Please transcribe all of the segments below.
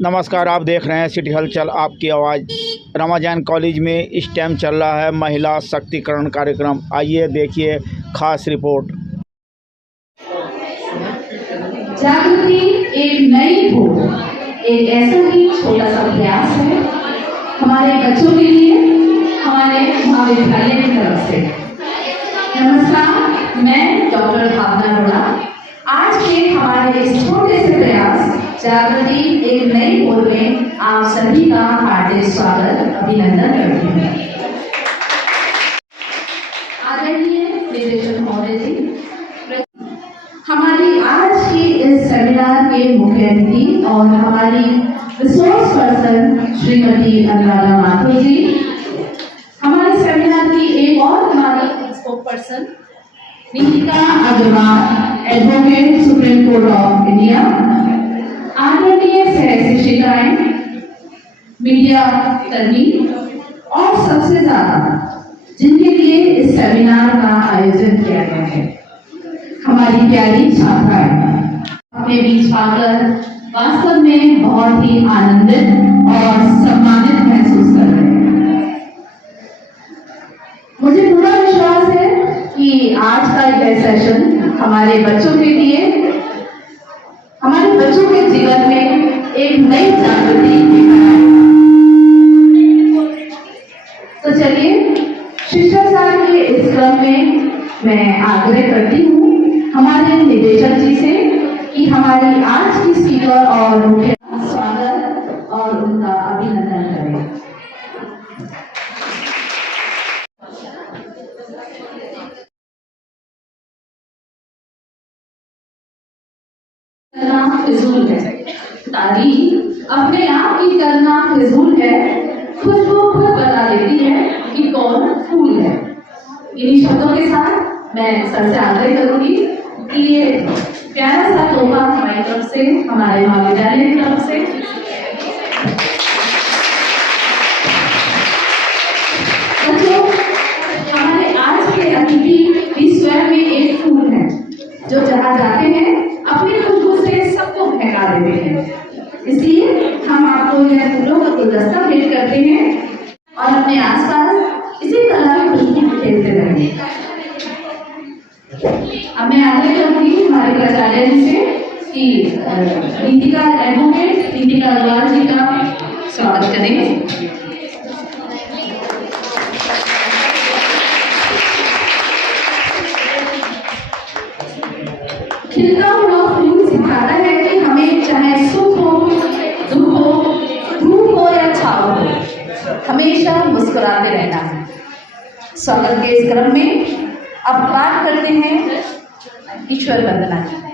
नमस्कार, आप देख रहे हैं सिटी हलचल आपकी आवाज़। रमाजान कॉलेज में स्टेम चल रहा है महिला शक्तिकरण कार्यक्रम। आइए देखिए खास रिपोर्ट। जागृति एक नई खोज, एक ऐसा ही छोटा सा प्रयास है हमारे बच्चों के लिए, हमारे महाविद्यालय की तरफ से। नमस्कार, मैं डॉक्टर भावना अरोड़ा। आज के हमारे इस छोटे से प्रयास जागृति एक नई खोज में आप सभी का हार्दिक स्वागत अभिनंदन करती हूँ। आदरणीय निदेशक महोदय जी, हमारी आज की इस सेमिनार के मुख्य अतिथि और हमारी रिसोर्स पर्सन श्रीमती अनुराधा माथुर जी, हमारे सेमिनार की एक और हमारी spoke person Nikita Agarwal, advocate supreme court of India, आदरणीय सहशिक्षिकाएं, मीडिया कर्मी और सबसे ज्यादा जिनके लिए इस सेमिनार का आयोजन किया गया है, हमारी प्यारी छात्राएं, अपने बीच पाकर वास्तव में बहुत ही आनंदित और सम्मानित महसूस कर रहे हैं। मुझे पूरा विश्वास है कि आज का यह सेशन हमारे बच्चों के लिए, हमारे बच्चों के जीवन में एक नई जागृति लेकर आएगा। तो चलिए, शिष्टाचार के इस क्रम में मैं आग्रह करती हूँ हमारे निदेशक जी से कि हमारी आज की स्पीकर और मुख्य स्वागत और उनका अभिनंदन करें। करना फिजूल है, तारीफ अपने आप ही करना फिजूल है, खुद को खुद बता देती है कि कौन फूल है। इन्हीं शब्दों के साथ मैं सर से आग्रह करूंगी कि ये प्यारा सा तोहफा हमारी तरफ से, हमारे महाविद्यालय की तरफ से बच्चों, हमारे आज के अतिथि भी स्वयं में एक फूल है जो जहाँ जाते हैं अपनी खुशबू से सबको बहका देते हैं। इसलिए हम आपको यह फूलों का गुलदस्ता भेंट करते हैं और अपने आसपास इसी तरह की खुशबू खेलते रहेंगे। अब मैं आगे करूंगी हमारे प्राचार्य जी से कि नितिका एडवोकेट नितिका अग्रवाल जी का स्वागत करें। खिलता हुआ फूल सिखाता है कि हमें चाहे सुख हो, दुख हो, धूप हो या छाव हो, हमेशा मुस्कुराते रहना है। स्वागत के इस क्रम में अब बात करते हैं ईश्वर वंदना की।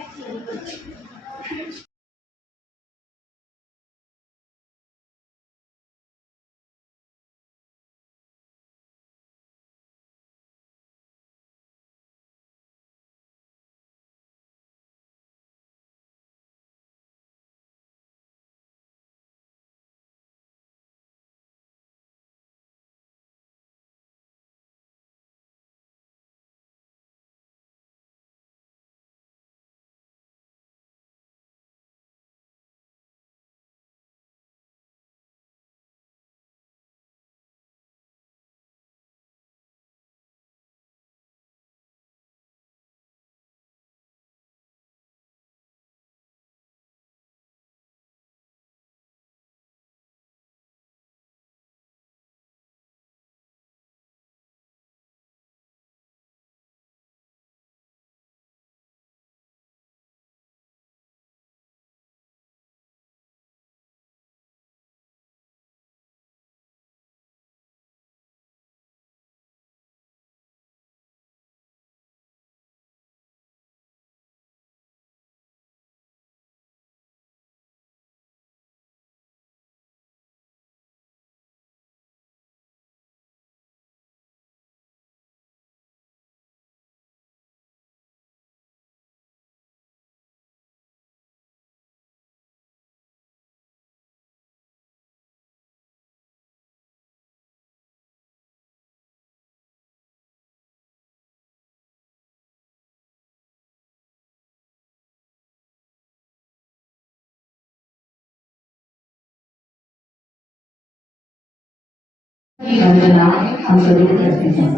की वंदना हम जरूर करते हैं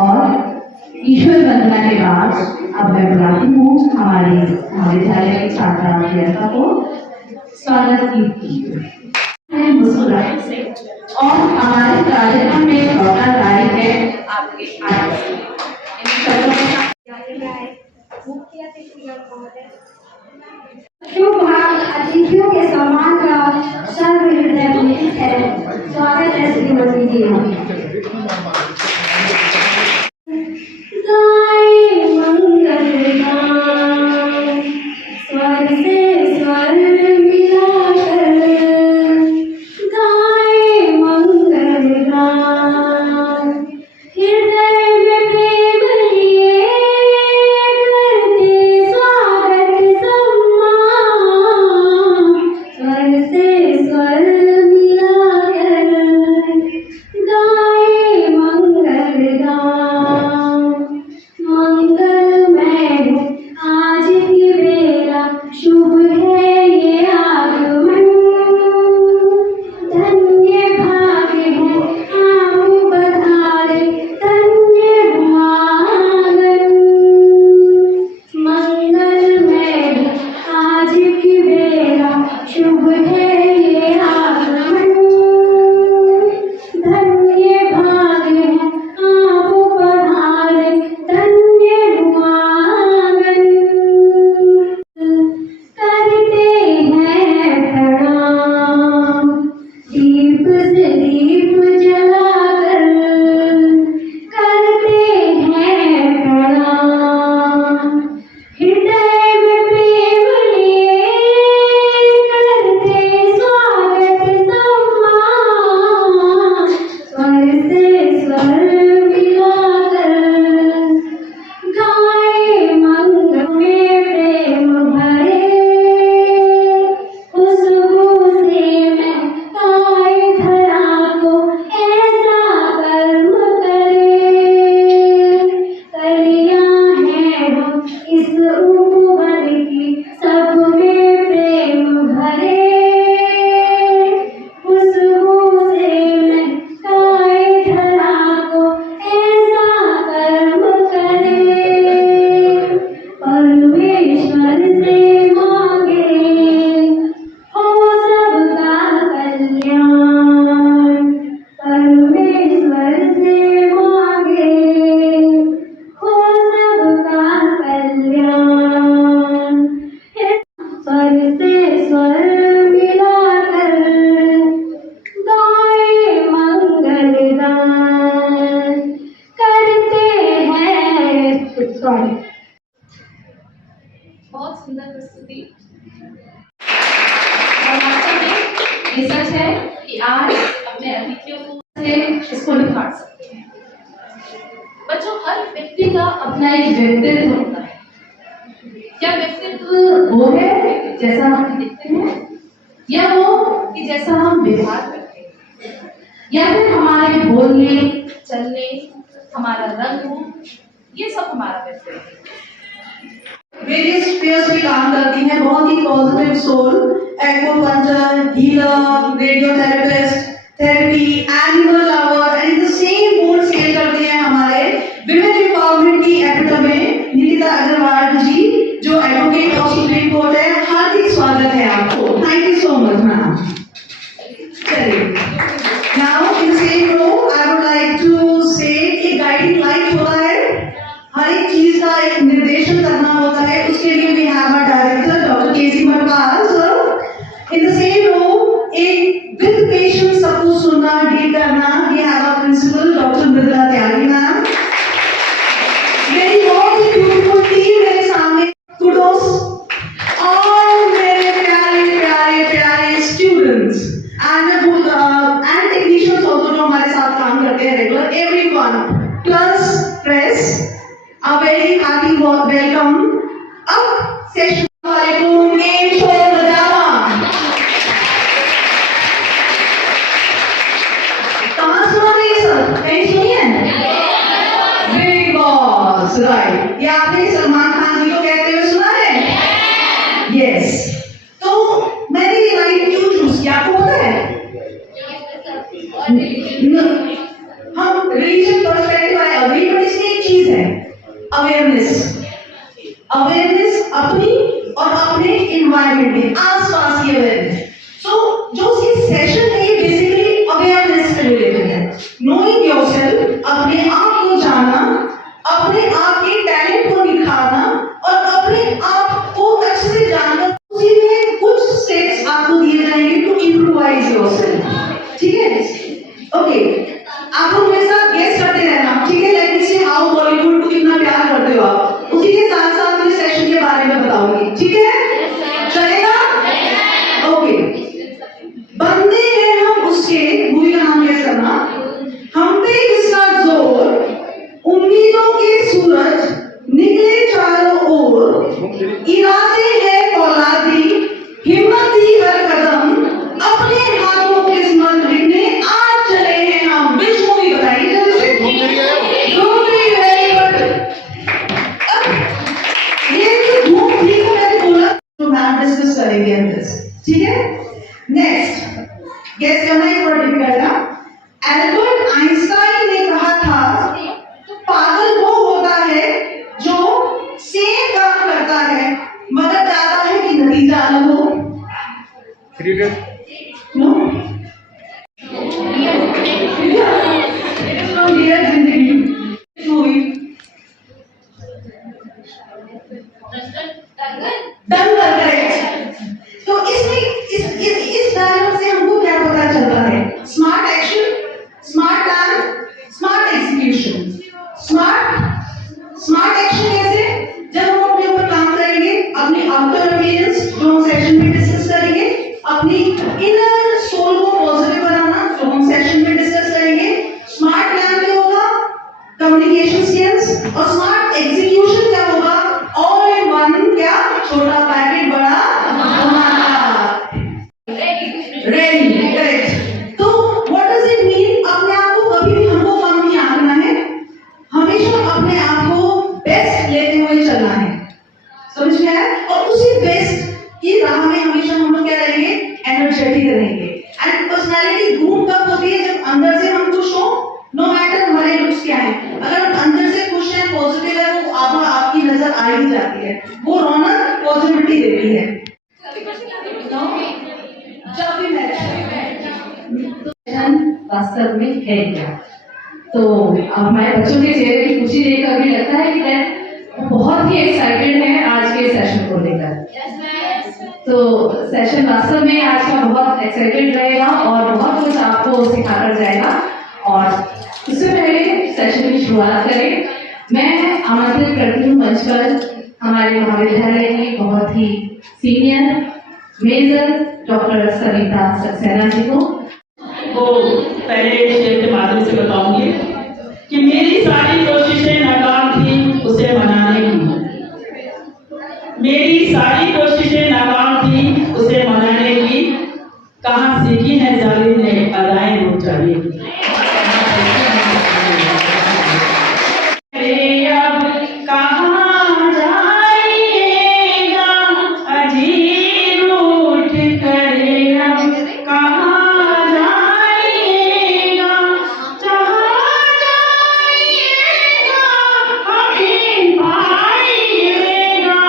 और ईश्वर वंदना के बाद अब मैं बुलाती हूँ हमारे महाविद्यालय के छात्रा अभियंता को स्वागत की मुस्कुराने से और हमारे कार्यक्रम में लौटा गायक है आपके शुभ अतिथियों के सम्मान का सर्वहृदय है। स्वागत है श्रीमती जी। गाए मंगल गान स्वर से स्वर मिलाकर, गाए मंगल गान हृदय में प्रेम लिए करते स्वागत सम्मान, स्वर से स्वर मिलाकर गाए मंगल गान। मंगलमय हो आज की बेला, शुभ है ये आगमन, धन्य भाग्य है आप पधारे, धन्य भागन। मंगलमय हो आज की बेला, शुभ है ये आगमन, धन्य भाग्य है आप पधारे, धन्य भागन। करते हैं प्रणाम दीप से दीप जलाकर, करते हैं प्रणाम हृदय में प्रेम लिए करते स्वागत सम्मान, स्वर से स्वर मिलाकर गाए मंगल में प्रेम भरे, खुशबू से महकाए धरा को ऐसा कर्म करे। कलियां हैं हम इस उपवन की, सब में प्रेम भरे, खुशबू से महकाए धरा को ऐसा कर्म करे। परमेश्वर से मांगे हो सबका कल्याण, परमेश्वर से मांगे हो सबका कल्याण। स्वर से स्वर मिलाकर गाए मंगल गान, करते हैं सॉरी। बहुत सुंदर प्रस्तुति। और वास्तव में ये सच है कि आज अपने अतिथियों को से इसको निखार सकते हैं। बच्चों, हर व्यक्ति का अपना एक व्यक्तित्व होता है। क्या व्यक्तित्व वो है जैसा हम दिखते हैं, या वो कि जैसा हम व्यवहार करते हैं, या फिर हमारे बोलने चलने, हमारा रंग रूप, ये सब हमारा व्यक्तित्व है। वेरियस स्पेयर्स में काम करती हैं, बहुत ही positive soul, acupuncture, healer, radiotherapist, therapy, animal lover and in the same board cell करते हैं हमारे विमेन एम्पावरमेंट की एपिटोमी निकिता अग्रवाल जी, जो एडवोकेट ऑफ सुप्रीम कोर्ट है। हार्दिक स्वागत है आपको। Thank you so much ma'am. चलिए, now in same row I would like to say एक गाइडिंग लाइट होता है, हर एक चीज का एक निर्देशन करना होता है, उसके लिए we have a director doctor K C Markal sir. In the same row एक विद पेशेंस सबको सुनना, डील करना, we have a principal doctor Mridula Tyagi ma'am. मेरी बहुत ही ब्यूटीफुल टीम मेरे सामने, कुडोस ऑल मेरे प्यारे प्यारे प्यारे स्टूडेंट्स एंड टेक्नीशियंस ऑल्सो जो हमारे साथ काम करते हैं regular, everyone plus press, a very happy welcome up session वालेकुम game show बजावा। कहाँ सुना है ये सब? कहीं सुनी है? Big boss, right. ये आपने सलमान खान जी को कहते हुए सुना है? यस। तो मैंने ये लाइन क्यों चूज किया आपको पता है? सूरज निकले चारों ओर, इरादे है फौलादी, हिम्मत दी हर कदम, अपने हाथों किस्मत लिखने आज चले हैं हम। विच मूवी बताइए जल्दी से। धूम-3 वेरी गुड। ये जो धूम-3 को मैंने बोला तो मैम डिस्कस करेंगे हम दिस, ठीक है। नेक्स्ट गेस करना ही थोड़ा डिफिकल्ट है। एल्बर्ट आइंस्टाइन ने कहा था पागल वो होता है जो सेम काम करता है मगर चाहता है कि नतीजा अलग हो। नो जिंदगी दंगल करेक्ट। तो इसमें इस डायलॉग से हमको क्या पता चलता है? Smart action, smart plan, smart execution. Smart action कैसे? जब हम अपने ऊपर काम करेंगे, अपनी आउटर अपीयरेंस जो हम सेशन में डिस्कस करेंगे, अपनी इनर सोल को पॉजिटिव बनाना जो हम सेशन में डिस्कस करेंगे। स्मार्ट प्लान क्या होगा? Communication skills. और स्मार्ट एग्जीक्यूशन क्या होगा? ऑल इन वन, क्या? छोटा पैकेट बड़ा रेडी, करेक्ट। तो व्हाट डज इट मीन? अपने आप को कभी भी हमको कम नहीं आंकना है, हमेशा अपने आप को बेस्ट लेते हुए चलना है। समझ में आया? और उसी बेस्ट की राह में हमेशा हम लोग क्या रहेंगे? एनर्जेटिक रहेंगे। एंड पर्सनालिटी ग्रूम कब होती है? जब अंदर से हम खुश हो, नो मैटर हमारे लुक्स क्या है, अगर हम अंदर से खुश हैं, पॉजिटिव है, वो आभा आपकी नजर आ ही जाती है, वो रौनक पॉजिटिविटी देती है। जब भी वास्तव में है क्या? तो हमारे बच्चों के चेहरे की खुशी देखकर भी लगता है कि बहुत ही एक्साइटेड है आज के सेशन को लेकर। तो सेशन वास्तव में आज का बहुत एक्साइटेड रहेगा और बहुत कुछ आपको सिखाकर जाएगा। और उससे पहले सेशन की शुरुआत करें, मैं आमंत्रित करती हूँ मंच पर हमारे महाविद्यालय की बहुत ही senior major doctor Savita Saxena ji को। तो पहले शेर के माध्यम से बताऊंगी कि मेरी सारी कोशिशें नाकाम थी उसे मनाने की, मेरी सारी कोशिशें नाकाम थी उसे मनाने की, कहाँ सीखी है जालिम ने अदाएं वो चाहिए। अब कहाँ जाइएगा अजीब उठ करे, अब कहाँ जाइएगा, जहाँ जाइएगा हमें पाइएगा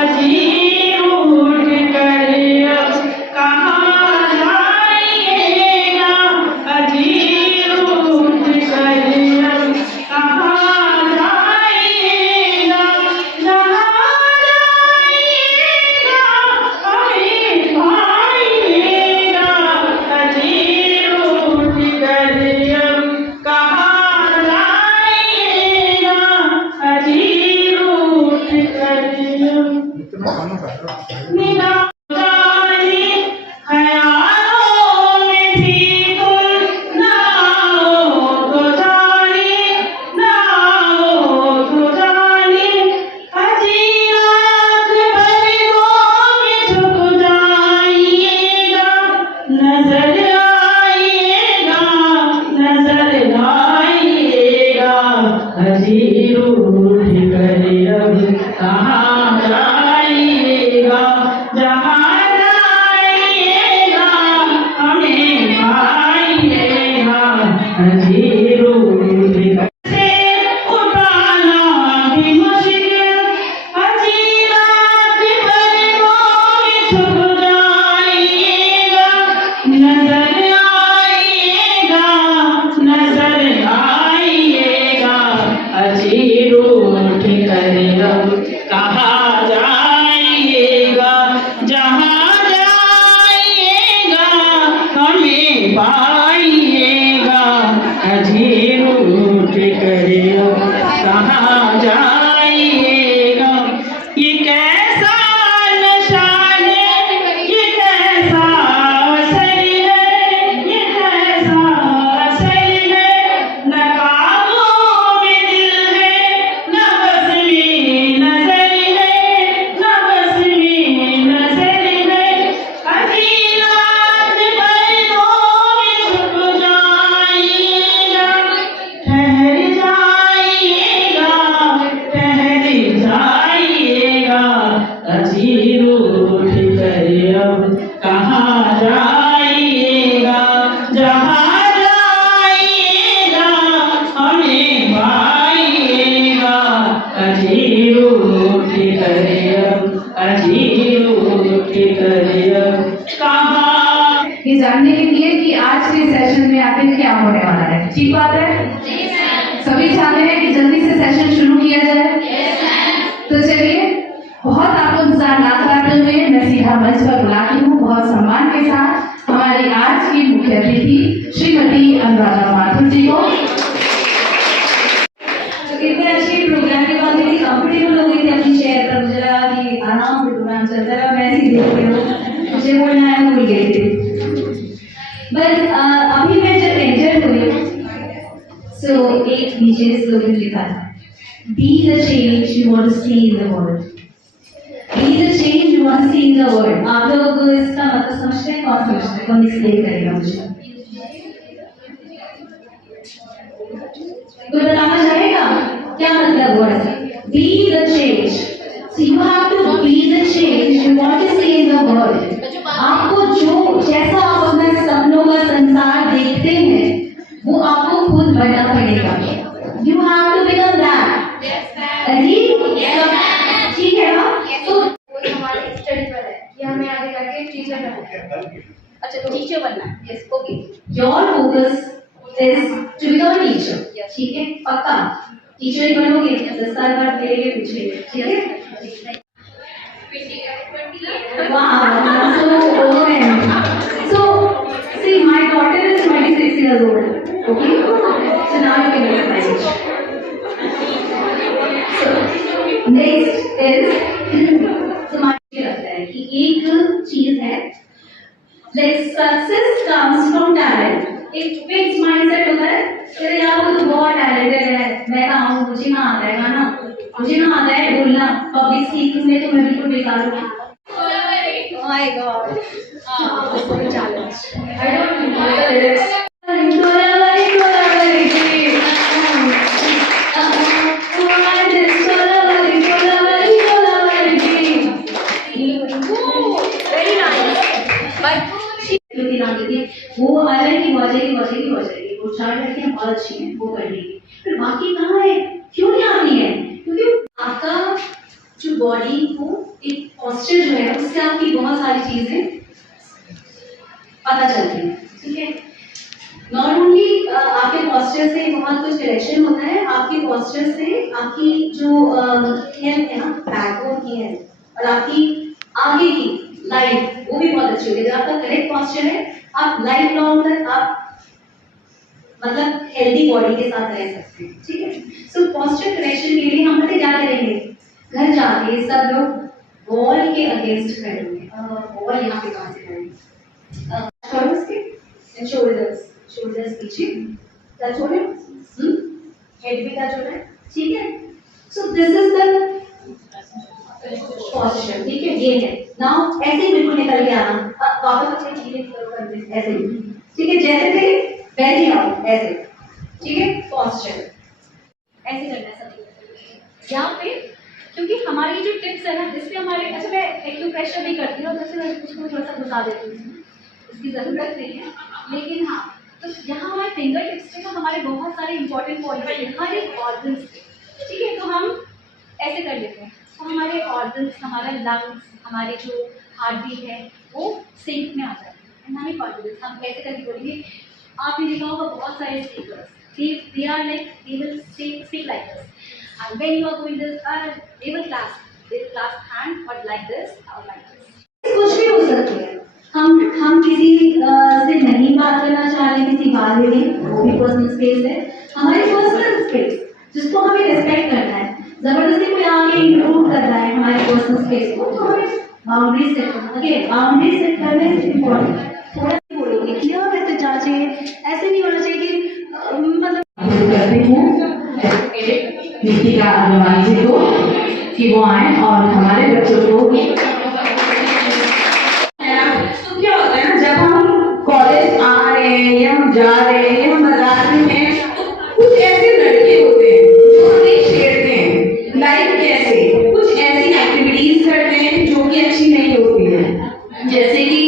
अजीब उठ करे, अब कहाँ जाइएगा अजीब उठ करे, अब कहाँ पाइएगा अजी कहाँ ये जानने के लिए कि आज के सेशन में आखिर क्या होने वाला है। ठीक बात है? सभी चाहते हैं कि जल्दी से सेशन शुरू किया जाए। तो चलिए, बहुत आपको इंतजार ना करते हुए मैं सीधा मंच पर बुलाती हूँ बहुत सम्मान के साथ हमारी आज की मुख्य अतिथि श्रीमती अनुराधा माथुर जी को। तो कितने अच्छे प्रोग्राम के बाद मेरी कंफर्टेबल हो गई थी अपनी चेयर पर। मुझे लगा कि आराम से प्रोग्राम चलता रहा, मैं ऐसे ही देख रही हूँ, मुझे बोलना है भूल गई थी। बट अभी मैं जब एंटर हुई सो एक नीचे स्लोगन लिखा था, be the change you want to see in the world. Be the change you want to see in the world. आप लोग इसका मतलब समझते हैं? कौन समझते हैं? कौन एक्सप्लेन करेगा मुझे? कोई बताना चाहेगा क्या मतलब हुआ है? Be the change, so you have to be the change you want to see in the world. आपको जो जैसा आप अपने सपनों का संसार देखते हैं वो आपको खुद बनना पड़ेगा। You have to become that. ठीक है ना? तो हमारी स्टडी पर है कि हमें आगे जाके टीचर बनना है। अच्छा, तो टीचर बनना है। Yes, okay. Your focus is to become a teacher. ठीक है, पक्का टीचर ही बनोगे। 10 साल बाद मेरे लिए पूछिए, ठीक है? Wow, so old. So, see, my daughter is 26 years old. Okay, so now you can explain. So, next is, so मुझे लगता है कि एक चीज है, like success comes from talent. एक फिक्स माइंडसेट होता है, अरे यार वो तो बहुत टैलेंटेड है, मैं कहाँ हूँ, मुझे ना आता है गाना, मुझे ना आता है बोलना, पब्लिक स्पीकिंग में तो मैं बिल्कुल बेकार हूँ। Oh my God. This is a challenge. I don't know the lyrics. Very nice. But वो आ जाएगी, वो आ जाएगी, वो आ जाएगी, वो आ जाएगी, वो 4 लड़कियां बहुत अच्छी हैं, वो कर लेगी। फिर बाकी कहाँ है? क्यों नहीं आती है? क्योंकि आपका जो बॉडी को एक पोस्चर जो है उससे आपकी बहुत सारी चीजें पता चलती है। ठीक है, नॉट ओनली आपके पोस्चर से बहुत कुछ करेक्शन होता है, आपके पोस्चर से आपकी जो हेल्थ है ना, बैकबोन की है और आपकी आगे की लाइफ वो भी बहुत अच्छी होगी। जब आपका करेक्ट पोस्चर है, आप लाइफ लॉन्ग तक आप मतलब हेल्दी बॉडी के साथ रह सकते हैं। ठीक है, सो पोस्चर करेक्शन के लिए हम पता क्या करेंगे? घर जाके सब लोग वॉल के अगेंस्ट करेंगे। वॉल यहाँ पे कहाँ से करेंगे? शोल्डर्स के, शोल्डर्स पीछे टच हो रहे, हेड भी टच हो रहा है। ठीक है, so this is the posture. ठीक है, ये है। नाउ ऐसे ही बिल्कुल निकल के आना, वापस अपने चीजें कर दे ऐसे ही। ठीक है, जैसे थे वैसे ही आओ, ऐसे। ठीक है, पोस्चर ऐसे करना है सभी यहाँ पे, क्योंकि हमारी जो टिप्स है ना इससे हमारे, अच्छा मैं एक्यूप्रेशर भी करती हूँ, वैसे मैं उसको थोड़ा सा बता देती हूँ, इसकी ज़रूरत नहीं है, लेकिन हाँ, तो यहाँ हमारे फिंगर टिप्स पे ना हमारे बहुत सारे इंपॉर्टेंट पॉइंट्स हैं हमारे ऑर्गन्स पे। ठीक है, तो हम ऐसे कर लेते हैं, तो हमारे ऑर्गन्स, हमारा लंग्स, हमारे जो हार्ट बीट है वो सिंक में आ जाते हैं। हमारी कॉन्फिडेंस हम ऐसे करके बोलेंगे। आपने देखा होगा बहुत सारे speakers, they are like they will speak like this, and when you are going this they will clasp hand or like this or like this. कुछ भी हो सकती है। हम किसी से नहीं बात करना चाह रहे किसी बारे में, वो भी पर्सनल स्पेस है, हमारी पर्सनल स्पेस जिसको हमें रिस्पेक्ट करना है। जबरदस्ती कोई आके इंक्लूड कर रहा है हमारे पर्सनल स्पेस को, तो हमें बाउंड्री सेट करना। ओके, बाउंड्री सेट करना इज इम्पोर्टेंट। थोड़ा बोलोगे क्लियर है तो चाहिए, ऐसे नहीं होना चाहिए कि मतलब करती हूँ नितिका अग्रवाल जी को कि वो आए और हमारे बच्चों को। तो क्या होता है ना, जब हम कॉलेज आ रहे हैं या हम जा रहे हैं या हम बाजार में हैं, कुछ ऐसे लड़के होते हैं जो हमें छेड़ते हैं। लाइक कैसे? कुछ ऐसी एक्टिविटीज करते हैं जो कि अच्छी नहीं होती है, जैसे कि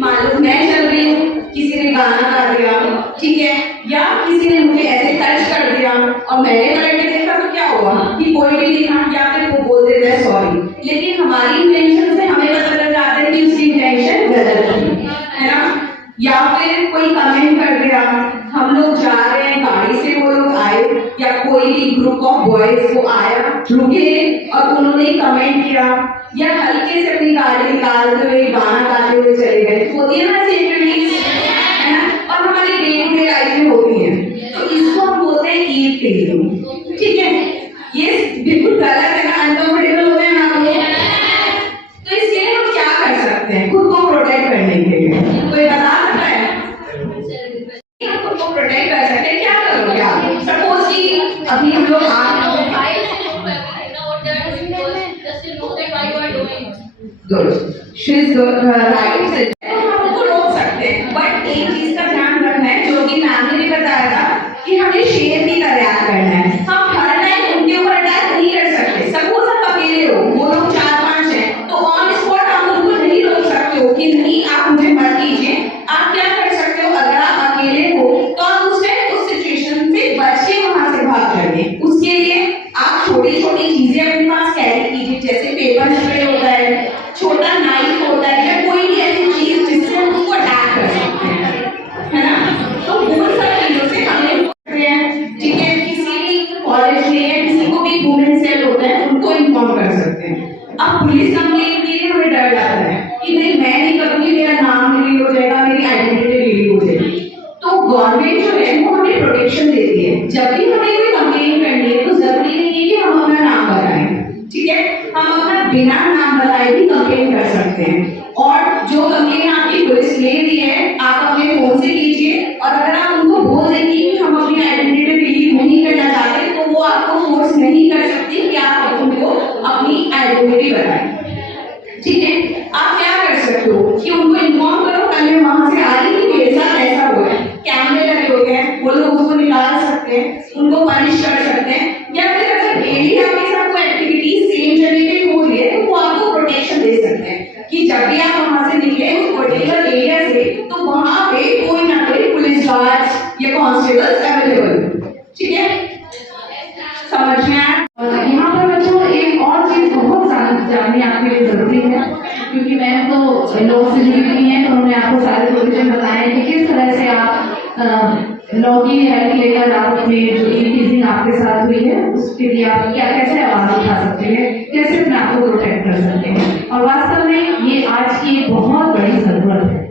मान लो मैं चल रही हूँ, किसी ने गाना गा दिया, ठीक है, या किसी ने मुझे ऐसे टच कर दिया और मैंने पलट के देखा तो क्या हुआ कि कोई भी नहीं था, या फिर वो बोल देता है सॉरी, लेकिन हमारी इंटेंशन कोई भी ग्रुप ऑफ बॉयज को आया, रुके और उन्होंने कमेंट किया या हल्के से अपनी गाड़ी निकालते हुए गाना गाते हुए चले गए, तो होती है ना एक्टिविटीज, है ना, और हमारी डे टू डे लाइफ में होती है, तो इसको हम बोलते हैं ईद टीजिंग। ठीक है, ये बिल्कुल गलत है ना, अनकंफर्टेबल होते हैं ना आप लोग, तो इसके लिए हम क्या कर सकते हैं खुद को प्रोटेक्ट करने के लिए? कोई बता सकता है? हम खुद को प्रोटेक्ट कर सकते हैं, क्या करोगे आप? सपोज कि अभी हम लोग गुड, शी इज राइट, हम उनको रोक सकते हैं, बट एक चीज का ध्यान रखना है जो कि मैम ने भी बताया था कि हमें शेर की तरह याद करना है। हम हर टाइम उनके ऊपर अटैक नहीं कर सकते। सपोज आप अकेले हो, वो लोग 4-5 हैं, तो ऑन स्पॉट आप उनको नहीं रोक सकते हो कि नहीं आप मुझे मत कीजिए। आप क्या कर सकते हो, अगर आप अकेले हो तो आप उस सिचुएशन से बच के वहां से भाग जाइए। उसके लिए आप छोटी छोटी चीजें अपने पास कैरी कीजिए, जैसे पेपर स्प्रे होता है, छोटा नाइफ होता है, या कोई भी ऐसी चीज जिससे हम उसको अटैक कर सकते हैं, है ना। तो बहुत सारी चीजों से हमें, ठीक है, किसी भी कॉलेज में या किसी को भी वुमेन सेल होता है उनको इन्फॉर्म कर सकते हैं। अब पुलिस कंप्लेंट के लिए हमें डर लगता है कि नहीं मैं नहीं करूंगी, मेरा नाम रिवील हो जाएगा, मेरी आइडेंटिटी रिवील हो जाएगी। तो गवर्नमेंट जो है वो हमें प्रोटेक्शन देती है। जब भी हमें कोई कंप्लेंट करनी है तो जरूरी नहीं है कि हम अपना नाम बताएं, ठीक है, हम अपना बिना नाम बताए भी कंप्लेंट कर सकते हैं। और जो कंप्लेंट आपकी पुलिस ले रही है आप अपने फोन से कीजिए, और अगर आप उनको बोल देंगे कि हम अपनी आइडेंटिटी रिवील नहीं करना चाहते तो वो आपको फोर्स नहीं कर सकती कि आप उनको अपनी आइडेंटिटी बताएं। ठीक है, आप क्या कर सकते हो कि उनको इन्फॉर्म करो, कल मैं वहां से आ रही थी, मेरे साथ ऐसा हुआ है, कैमरे लगे होते हैं, वो लोग उसको निकाल सकते हैं, उनको पनिश कर सकते हैं, या फिर अगर डेली आपके साथ कोई एक्टिविटी सेम जगह पे हो रही है तो वो आपको प्रोटेक्शन दे सकते हैं कि जब भी आप वहां से निकले उस पर्टिकुलर एरिया से तो वहां पे कोई ना कोई पुलिस गार्ड या कांस्टेबल्स अवेलेबल। ठीक है, समझ में आया? यहाँ पर बच्चों एक और चीज बहुत जाननी आपके लिए जरूरी है, क्योंकि मैम तो लॉ से जुड़ी हुई है, तो उन्होंने आपको सारे प्रोविजन बताए हैं कि किस तरह से आप लॉ की हेल्प लेकर आप अपने जो टीजिंग आपके साथ हुई है उसके लिए आप क्या कैसे आवाज उठा सकते हैं, कैसे अपने आप को प्रोटेक्ट कर सकते हैं। और वास्तव में ये आज की बहुत बड़ी जरूरत है,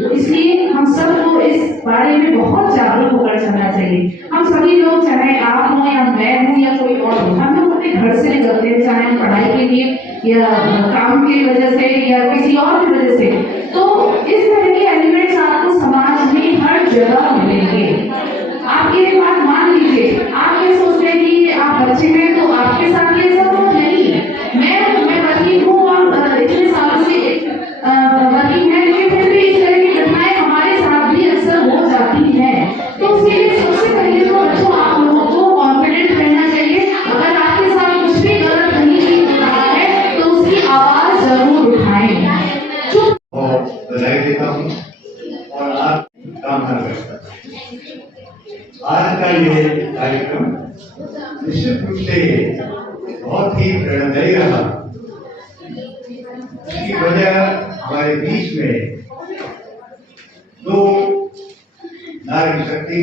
तो इसलिए हम सबको इस बारे में बहुत जागरूक होकर चलना चाहिए। हम सभी लोग, चाहे आप हो या मैं हूँ या कोई और हो, हम लोग अपने घर से निकलते हैं, चाहे हम पढ़ाई के लिए या काम की वजह से या किसी और की वजह से, तो इस तरह के एलिमेंट्स आपको समाज में हर जगह मिलेंगे। आप ये बात मान लीजिए, आप ये सोचते हैं कि आप बच्चे हैं तो आपके साथ ये सब नहीं। मैं वर्किंग हूँ और इतने सालों से वर्किंग है, लेकिन फिर भी इस तरह की घटनाएं हमारे साथ भी अक्सर हो जाती हैं। तो उसके लिए सबसे पहले तो बच्चों आप लोगों को कॉन्फिडेंट रहना चाहिए। अगर आपके साथ कुछ भी गलत नहीं हो रहा है तो उसकी आवाज जरूर उठाएं। और बधाई देता हूँ और आप काम कर सकता। आज का ये कार्यक्रम निश्चित रूप से बहुत ही प्रेरणादायी रहा। इसकी वजह हमारे बीच में दो नारी शक्ति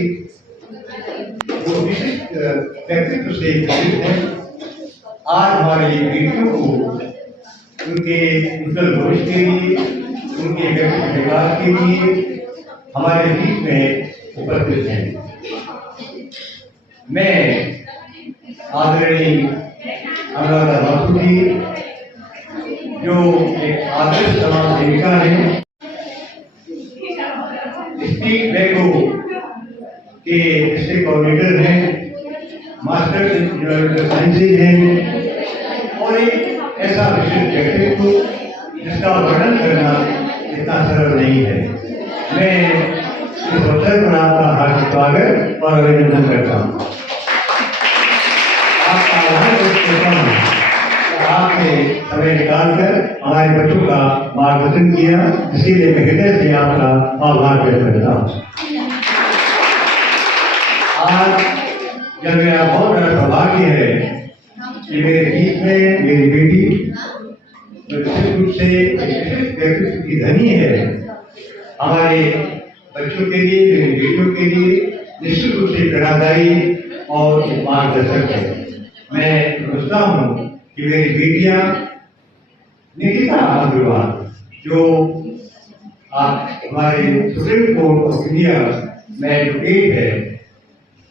जो विशिष्ट व्यक्तित्व से जुड़े हैं, आज हमारे बेटियों को उनके उज्जवल भविष्य के लिए, उनके व्यक्तित्व विकास के लिए हमारे बीच में उपस्थित हैं। मैं आदरणीय अनुराधा बासु जी, जो एक आदर्श समाज सेविका है, स्पीक वैको के डिस्ट्रिक्ट कोऑर्डिनेटर हैं, मास्टर्स इन एनवायरमेंटल साइंसेज हैं, और एक ऐसा विशिष्ट व्यक्तित्व जिसका वर्णन करना इतना सरल नहीं है। मैं इस अवसर पर आपका हार्दिक स्वागत और अभिनंदन करता हूँ। आपका आभार व्यक्त करता हूँ, आपने समय निकालकर हमारे बच्चों का मार्गदर्शन किया, इसीलिए मैं हृदय से आपका आभार व्यक्त करता हूँ। आज जब मेरा बहुत बड़ा सौभाग्य है कि मेरे बीच में मेरी बेटी निश्चित रूप से व्यक्तित्व की धनी है, हमारे बच्चों के लिए, मेरी बेटियों के लिए निश्चित रूप से प्रेरणादायी और मार्गदर्शक है। मैं समझता हूँ कि मेरी बेटियां निकिता अग्रवाल, जो आप हमारे सुप्रीम कोर्ट ऑफ इंडिया में एडवोकेट है,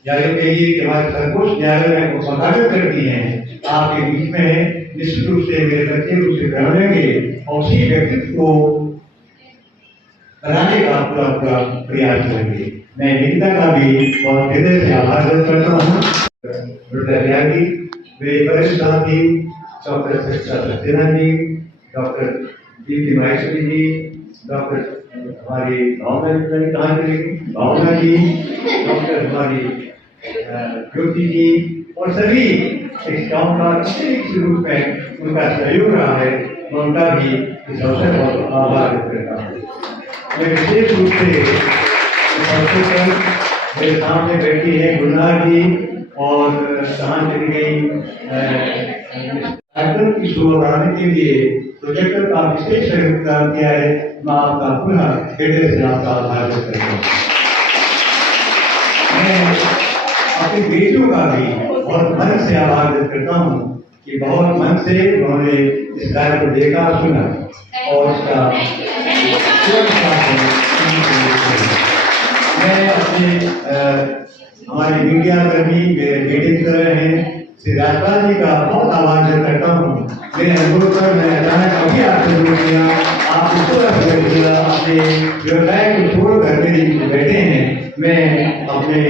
या ये कहिए कि हमारे सर्वोच्च न्यायालय में वकालत करती हैं, आपके बीच में है। निश्चित रूप से मेरे बच्चे उसे करेंगे और उसी व्यक्तित्व को बनाने का पूरा पूरा प्रयास करेंगे। मैं निकिता का भी बहुत हृदय से आभार व्यक्त करता हूँ। मेरे वरिष्ठ साथी डॉक्टर सक्सेना जी, डॉक्टर दीप्ति माहेश्वरी जी, डॉक्टर हमारी भावना जी, डॉक्टर हमारी ज्योति जी, और सभी शिक्षाओं का किसी रूप में उनका सहयोग रहा है, मैं उनका भी इस अवसर पर आभार व्यक्त करता हूँ। मैं विशेष रूप से इस अवसर पर मेरे सामने बैठी है गुलनार जी, और कहाँ चली गई कार्यक्रम की शुरू कराने के लिए प्रोजेक्टर का विशेष योगदान किया है। मैं आपका पुनः हृदय से आपका आभार व्यक्त करता हूँ। मैं अपनी बेटियों का भी बहुत मन से आभार व्यक्त करता हूँ कि बहुत मन से उन्होंने इस कार्य को देखा, सुना और उसका मैं अपने हमारे मीडिया कर्मी मेरे बेटे की तरह हैं श्री राजपाल जी का बहुत आभार व्यक्त करता हूँ। मेरे अनुरोध पर मैं अचानक अभी आपसे जुड़ गया, आप उसको अपने व्यवसाय को छोड़ कर मेरे बैठे हैं। मैं अपने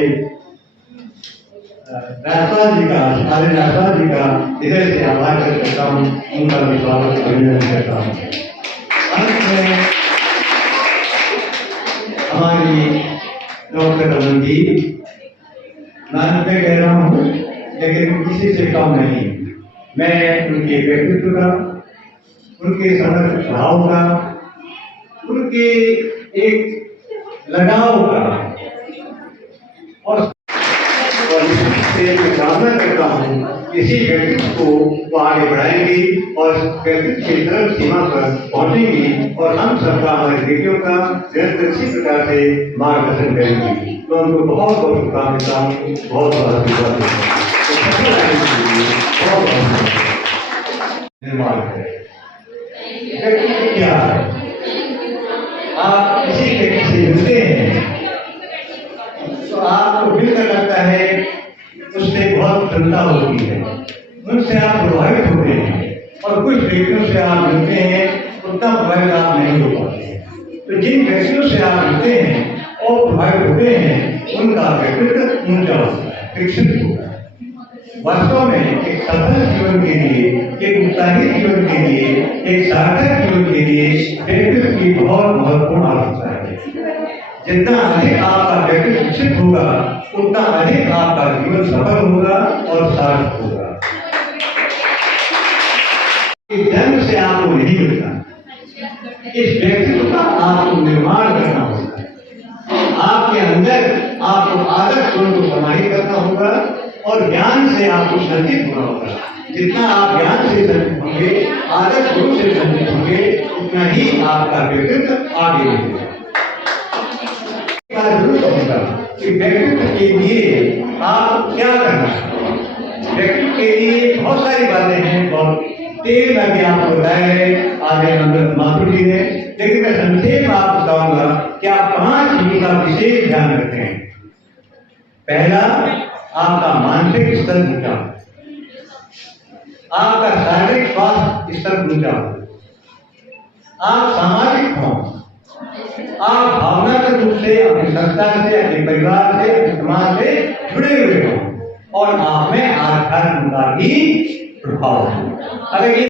राजपाल जी का, हमारे राजपाल जी का हृदय से आभार व्यक्त करता हूँ, उनका भी स्वागत अभिनंदन करता हूँ। अंत में हमारी डॉक्टर रमन जी, मैं कह रहा हूँ लेकिन किसी से कम नहीं। मैं उनके व्यक्तित्व का, उनके समर्पित भाव का, उनके एक लगाव का और कामना करता हूँ इसी व्यक्तित्व को वो आगे बढ़ाएंगी और व्यक्तित्व की तरफ सीमा पर पहुंचेंगी और हम सबका, हमारे बेटियों का निरंतर इसी प्रकार से मार्गदर्शन करेंगी। तो उनको बहुत बहुत शुभकामनाएं देता हूँ, बहुत बहुत आशीर्वाद देता हूँ। निर्माण करें व्यक्तित्व क्या है, आप किसी व्यक्ति से मिलते हैं तो आपको मिलकर लगता है उससे बहुत प्रसन्नता होती है, उनसे आप प्रभावित होते हैं, और कुछ व्यक्तियों से आप मिलते हैं उतना प्रभावित आप नहीं हो पाते हैं। तो जिन व्यक्तियों से आप मिलते हैं और प्रभावित होते हैं उनका व्यक्तित्व ऊंचा होता है, विकसित होता है। वास्तव में एक सफल जीवन के लिए, एक उत्साही जीवन के लिए, एक सार्थक जीवन के लिए व्यक्तित्व की बहुत महत्वपूर्ण आवश्यकता है। जितना अधिक आपका व्यक्तित्व विकसित होगा उतना अधिक आपका जीवन सफल होगा और सार्थक होगा। इस जन्म से आपको नहीं मिलता, इस व्यक्तित्व का आपको निर्माण करना होगा। आपके अंदर आपको आदर्श गुण को समाहित करना होगा और ज्ञान से आपको संचित होना होगा। जितना आप ज्ञान से संचित होंगे, आदर्श गुण से संचित होंगे, उतना ही आपका व्यक्तित्व आगे बढ़ेगा। जरूर होगा कि व्यक्तित्व के लिए आप क्या करना है। व्यक्तित्व के लिए बहुत सारी बातें हैं, बहुत तेज में भी आपको बताया आगे माथुर जी ने, लेकिन मैं संक्षेप में आपको बताऊंगा कि आप 5 चीजों का विशेष ध्यान रखते हैं। पहला, आपका मानसिक स्तर ऊंचा, आपका शारीरिक स्वास्थ्य स्तर ऊंचा, आप सामाजिक हों, आप भावनात्मक रूप से अपनी संस्था से, अपने परिवार से, अपने समाज से जुड़े हुए हों और आप में आध्यात्म का भी प्रभाव हो। अगर